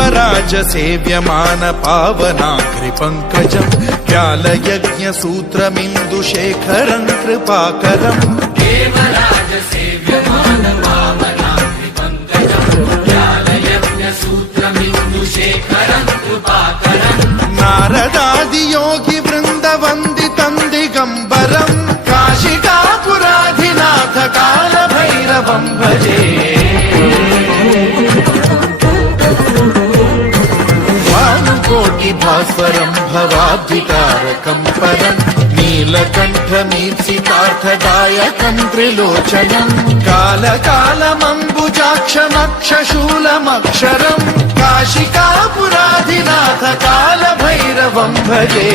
देवराज सेव्यमान पावनाग्रिपङ्कजम् व्यालयज्ञसूत्रमिन्दुशेखरं कृपाकरम् देवराज सेव्यमान पावनाग्रिपङ्कजम् व्यालयज्ञसूत्रमिन्दुशेखरं कृपाकरम् नारदादियोगि वृन्दवन्दितं दिगम्बरम् काशिकापुराधिनाथ कालभैरवं भजे भास्वरं भवाब्धितारकं परं नीलकण्ठमीप्सितार्थदायकं त्रिलोचनं कालकालमम्बुजाक्षमक्षशूलमक्षरं काशिकापुराधिनाथ कालभैरवं भजे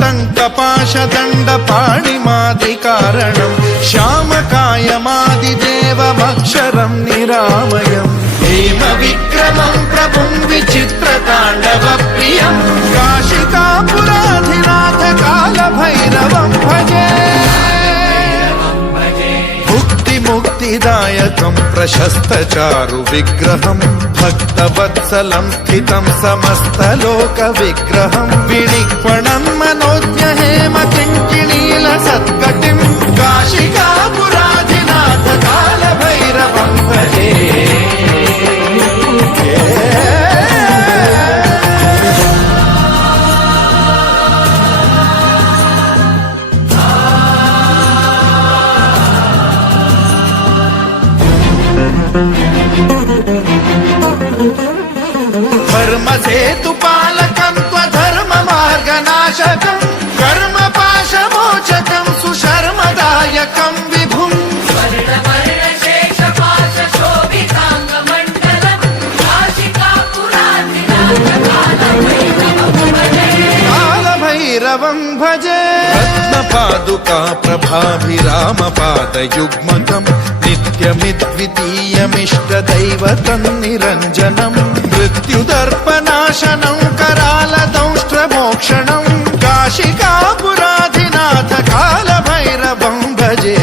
टङ्कपाशदण्डपाणिमादिकारणं श्यामकायमादिदेवमक्षरं निरामयम् हेमविक्रमं प्रभुं विचित्रताण्डवप्रियं काशिकापुराधिनाथ कालभैरवं भजे मुक्तिदायकं प्रशस्तचारु विग्रहं भक्तवत्सलं स्थितं समस्तलोकविग्रहं विनिक्वणं मनोज्ञ हेमकिङ्किणील सत्कटिं काशिकापुराधिनाथ कालभैरवं भजे धर्मसेतुपालकं त्वधर्ममार्गनाशकं कर्मपाशमोचकं सुशर्मदायकं विभुं कालभैरवं भजे रत्नपादुका प्रभाभिरामपादयुग्मकं नित्यमिद्वितीयमिष्टदैवतं निरञ्जनं मृत्युदर्पनाशनं करालदंष्ट्रमोक्षणं काशिकापुराधिनाथ कालभैरवं भजे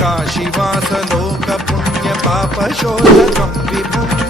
काशीवासलोकपुण्यपापशोधकं विभुम्